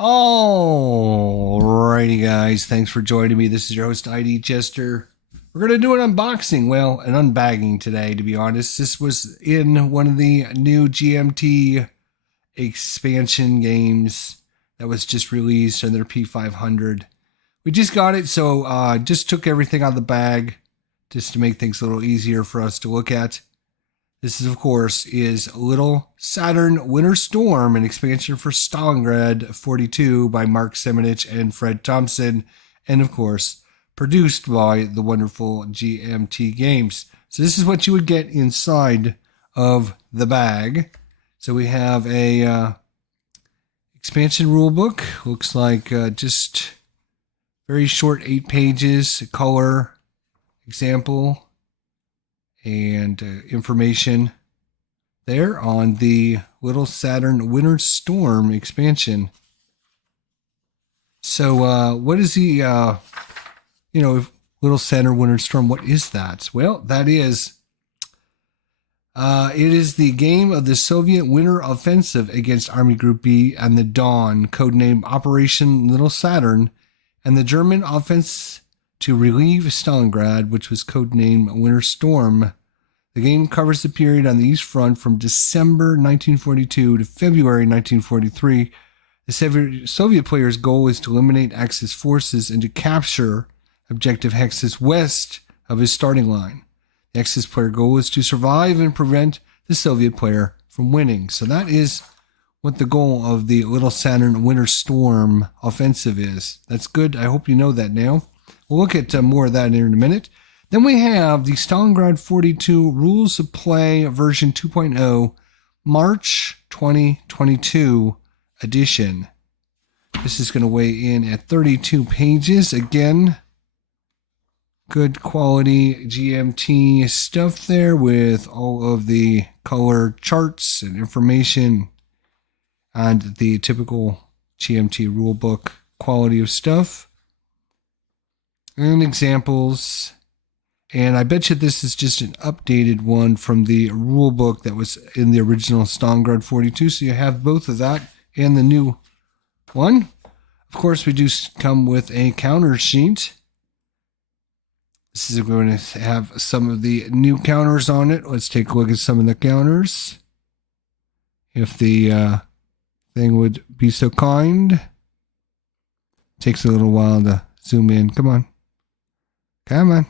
Alrighty, guys. Thanks for joining me. This is your host, ID Chester. We're going to do an unboxing, well, an unbagging today, to be honest. This was in one of the new GMT expansion games that was just released in their P500. We just got it, so just took everything out of the bag just to make things a little easier for us to look at. This is, of course, is Little Saturn Winter Storm, an expansion for Stalingrad 42 by Mark Simonitch and Fred Thompson, and of course, produced by the wonderful GMT Games. So this is what you would get inside of the bag. So we have a expansion rulebook. Looks like just very short 8 pages, color, example, and information there on the Little Saturn Winter Storm expansion. So what is the, Little Saturn Winter Storm, what is that? Well, that is, it is the game of the Soviet winter offensive against Army Group B and the Dawn, codenamed Operation Little Saturn, and the German offense to relieve Stalingrad, which was codenamed Winter Storm. The game covers the period on the East Front from December 1942 to February 1943. The Soviet player's goal is to eliminate Axis forces and to capture objective Hexes west of his starting line. The Axis player goal is to survive and prevent the Soviet player from winning. So that is what the goal of the Little Saturn Winter Storm offensive is. That's good. I hope you know that now. We'll look at more of that in a minute. Then we have the Stalingrad 42 Rules of Play version 2.0 March 2022 edition. This is going to weigh in at 32 pages. Again, good quality GMT stuff there with all of the color charts and information and the typical GMT rulebook quality of stuff. And examples. And I bet you this is just an updated one from the rule book that was in the original Stalingrad 42. So you have both of that and the new one. Of course, we do come with a counter sheet. This is going to have some of the new counters on it. Let's take a look at some of the counters. If the thing would be so kind. Takes a little while to zoom in. Come on. Come on.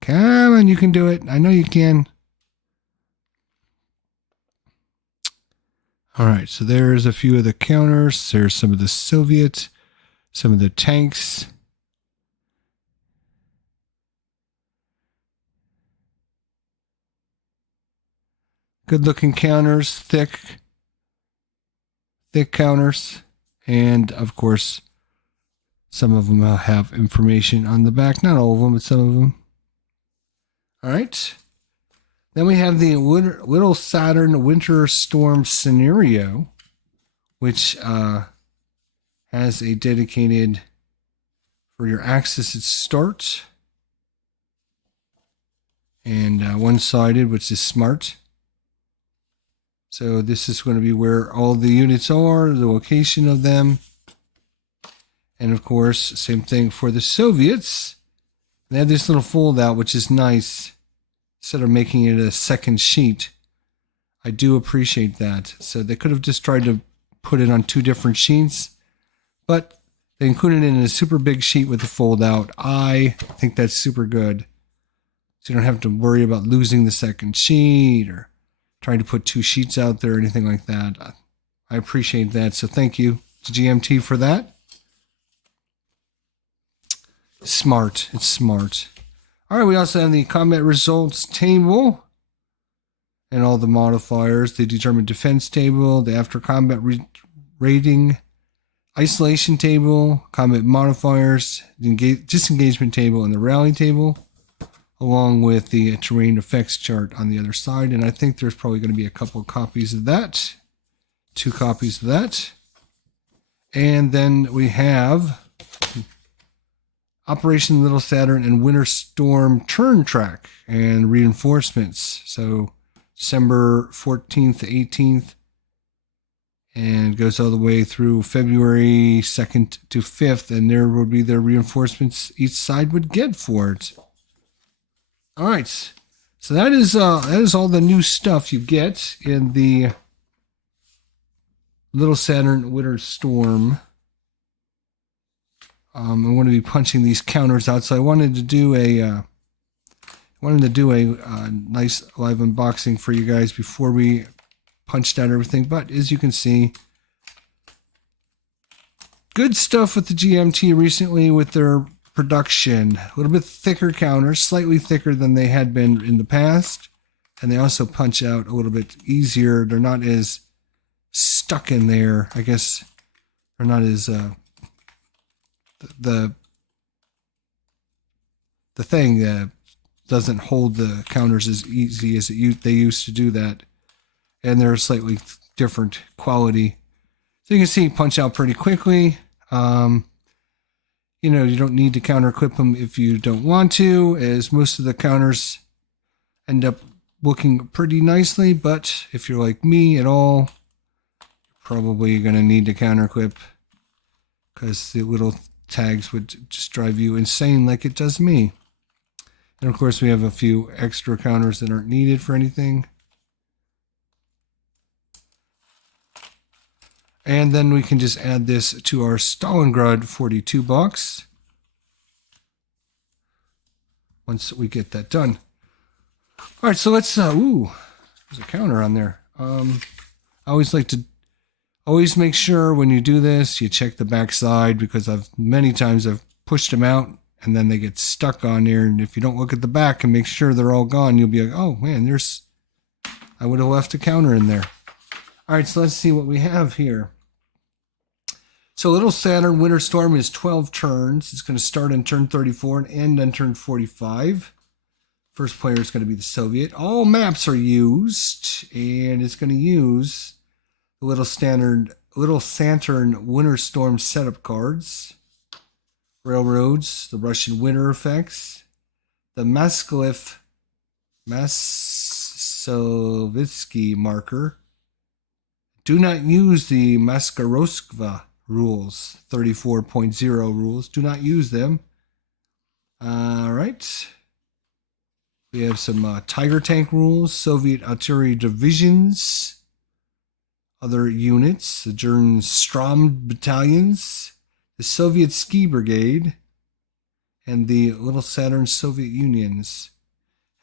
Come on, you can do it. I know you can. All right, so there's a few of the counters. There's some of the Soviet, some of the tanks. Good looking counters, thick counters. And of course, some of them have information on the back. Not all of them, but some of them. All right. Then we have the Little Saturn Winter Storm scenario, which has a dedicated for your Axis at start. And one-sided, which is smart. So this is going to be where all the units are, the location of them. And of course, same thing for the Soviets. They have this little fold out, which is nice. Instead of making it a second sheet. I do appreciate that. So they could have just tried to put it on 2 different sheets. But they included it in a super big sheet with the fold out. I think that's super good. So you don't have to worry about losing the second sheet or trying to put 2 sheets out there or anything like that. I appreciate that. So thank you to GMT for that. Smart. It's smart. All right, we also have the combat results table and all the modifiers. The determined defense table, the after combat rating, isolation table, combat modifiers, the disengagement table, and the rally table, along with the terrain effects chart on the other side. And I think there's probably going to be a couple of copies of that, 2 copies of that. And then we have Operation Little Saturn and Winter Storm turn track and reinforcements. So December 14th to 18th and goes all the way through February 2nd to 5th, and there would be the reinforcements each side would get for it. All right, so that is all the new stuff you get in the Little Saturn Winter Storm. I'm going to be punching these counters out, so I wanted to do a nice live unboxing for you guys before we punched out everything. But as you can see, good stuff with the GMT recently with their production. A little bit thicker counters, slightly thicker than they had been in the past, and they also punch out a little bit easier. They're not as stuck in there. I guess they're not as the thing doesn't hold the counters as easy as they used to do that, and they're a slightly different quality. So you can see punch out pretty quickly. You know, you don't need to counter equip them if you don't want to, as most of the counters end up looking pretty nicely. But if you're like me at all, you're probably going to need to counter equip, because the little tags would just drive you insane like it does me. And of course we have a few extra counters that aren't needed for anything. And then we can just add this to our Stalingrad 42 box once we get that done. All right, so let's, ooh, there's a counter on there. I always like to make sure when you do this, you check the back side, because many times I've pushed them out and then they get stuck on there. And if you don't look at the back and make sure they're all gone, you'll be like, oh man, I would have left a counter in there. All right, so let's see what we have here. So Little Saturn Winter Storm is 12 turns. It's going to start on turn 34 and end on turn 45. First player is going to be the Soviet. All maps are used, and it's going to use the Little Saturn Winter Storm setup cards, railroads, the Russian winter effects, the Maskovitsky marker. Do not use the Maskarovskva rules, 34.0 rules. Do not use them. All right. We have some Tiger Tank rules, Soviet artillery divisions, other units, the German Strom battalions, the Soviet Ski Brigade, and the Little Saturn Soviet Unions.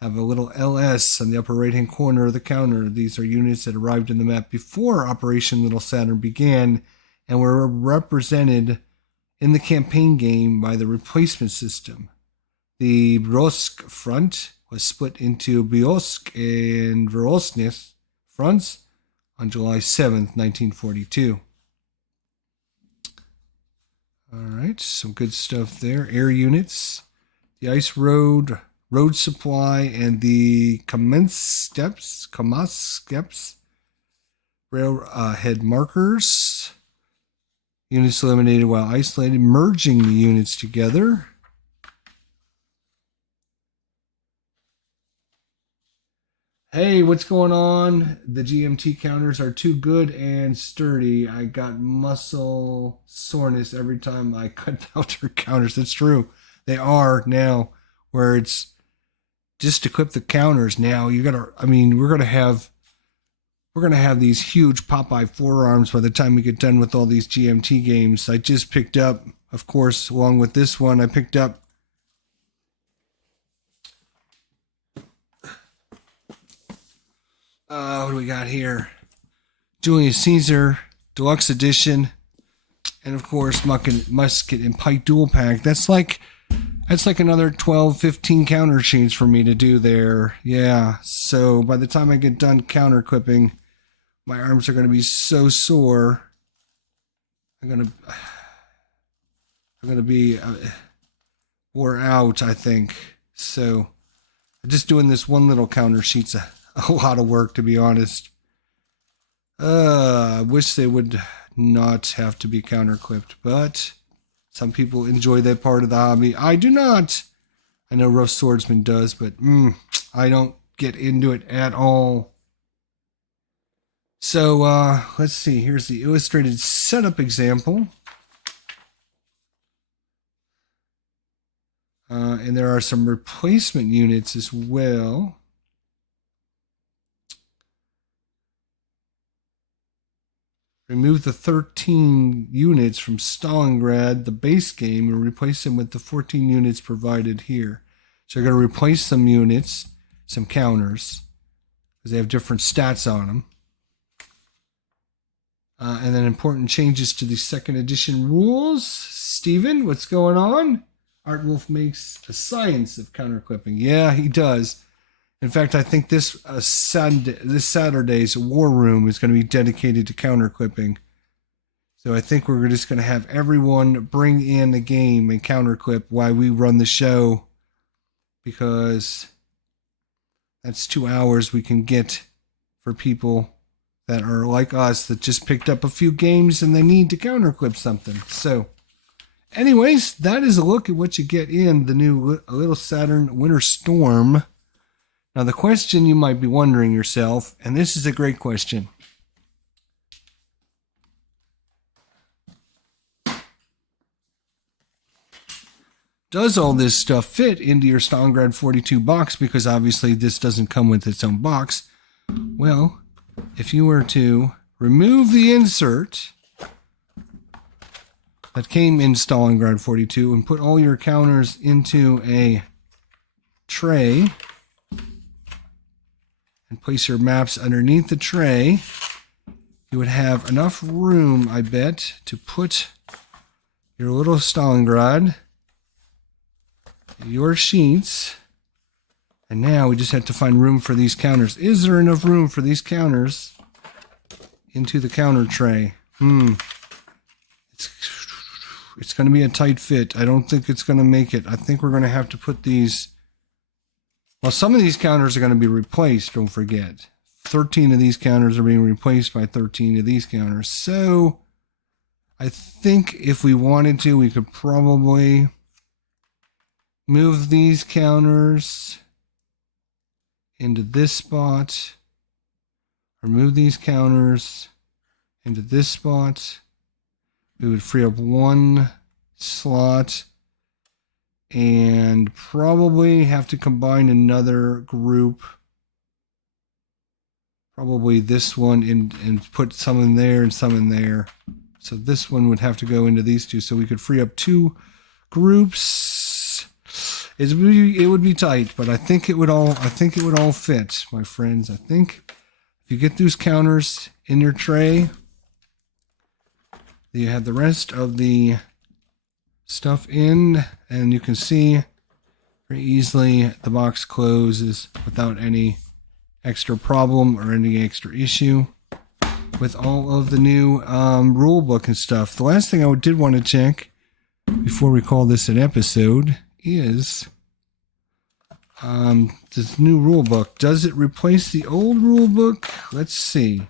Have a little LS on the upper right-hand corner of the counter. These are units that arrived in the map before Operation Little Saturn began and were represented in the campaign game by the replacement system. The Bryansk front was split into Bryansk and Vrosny fronts on July 7th, 1942. All right, some good stuff there. Air units, the ice road supply, and the Kamaz steps, railhead markers. Units eliminated while isolated, merging the units together. Hey, what's going on? The GMT counters are too good and sturdy. I got muscle soreness every time I cut out their counters. That's true. They are now, where it's just to equip the counters now. We're gonna have these huge Popeye forearms by the time we get done with all these GMT games. I just picked up, of course, along with this one, I picked up what do we got here? Julius Caesar Deluxe Edition, and of course Musket and Pike Dual Pack. That's like another 12, 15 counter sheets for me to do there. Yeah, so by the time I get done counter equipping, my arms are going to be so sore. I'm going to be wore out, I think. So just doing this one little counter sheet's a lot of work, to be honest. I wish they would not have to be counter equipped, but some people enjoy that part of the hobby. I do not. I know Rough Swordsman does, but I don't get into it at all. So let's see. Here's the illustrated setup example. And there are some replacement units as well. Remove the 13 units from Stalingrad, the base game, and replace them with the 14 units provided here. So you're going to replace some units, some counters, because they have different stats on them. And then important changes to the second edition rules. Steven, what's going on? Art Wolf makes a science of counterclipping. Yeah, he does. In fact, I think this Saturday's War Room is going to be dedicated to counterclipping. So I think we're just going to have everyone bring in a game and counterclip while we run the show, because that's 2 hours we can get for people that are like us that just picked up a few games and they need to counterclip something. So anyways, that is a look at what you get in the new Little Saturn Winter Storm. Now, the question you might be wondering yourself, and this is a great question. Does all this stuff fit into your Stalingrad 42 box? Because obviously this doesn't come with its own box. Well, if you were to remove the insert that came in Stalingrad 42 and put all your counters into a tray and place your maps underneath the tray, you would have enough room, I bet, to put your little Stalingrad, your sheets, and now we just have to find room for these counters. Is there enough room for these counters into the counter tray? It's going to be a tight fit. I don't think it's going to make it. I think we're going to have to put these... Well, some of these counters are going to be replaced, don't forget. 13 of these counters are being replaced by 13 of these counters. So, I think if we wanted to, we could probably move these counters into this spot, or move these counters into this spot. We would free up one slot and probably have to combine another group, probably this one, and put some in there and some in there. So this one would have to go into these two, so we could free up two groups. It would be tight, but I think it would all fit, my friends. I think if you get those counters in your tray, you have the rest of the stuff in, and you can see very easily the box closes without any extra problem or any extra issue with all of the new rule book and stuff. The last thing I did want to check before we call this an episode is this new rule book. Does it replace the old rule book? Let's see.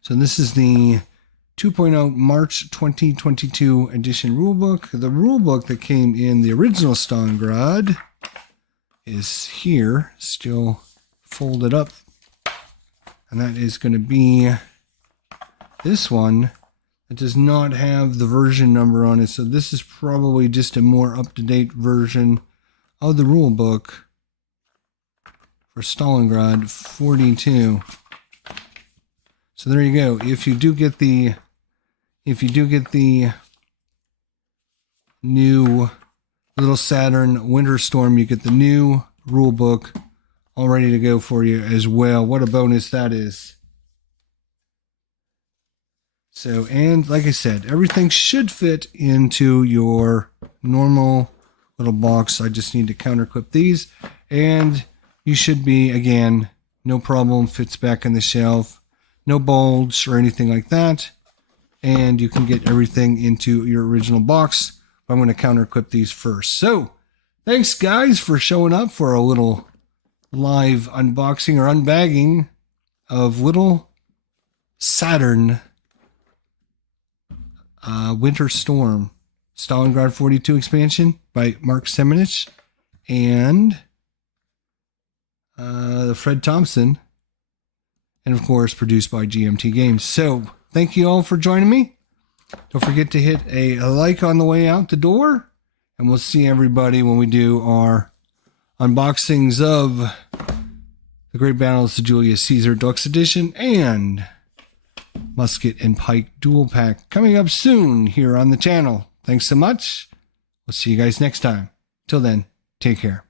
So this is the 2.0 March 2022 edition rulebook. The rulebook that came in the original Stalingrad is here, still folded up. And that is going to be this one. It does not have the version number on it, so this is probably just a more up-to-date version of the rulebook for Stalingrad 42. So there you go. If you do get the new Little Saturn Winter Storm, you get the new rule book all ready to go for you as well. What a bonus that is. So, and like I said, everything should fit into your normal little box. I just need to counterclip these, and you should be, again, no problem, fits back in the shelf. No bulge or anything like that. And you can get everything into your original box. I'm going to counterclip these first. So, thanks guys for showing up for a little live unboxing or unbagging of Little Saturn Winter Storm Stalingrad 42 expansion by Mark Simonitch and Fred Thompson. and of course produced by GMT Games. So thank you all for joining me. Don't forget to hit a like on the way out the door, and we'll see everybody when we do our unboxings of The Great Battles of Julius Caesar Deluxe Edition and Musket and Pike Dual Pack coming up soon here on the channel. Thanks so much. We'll see you guys next time. Till then, take care.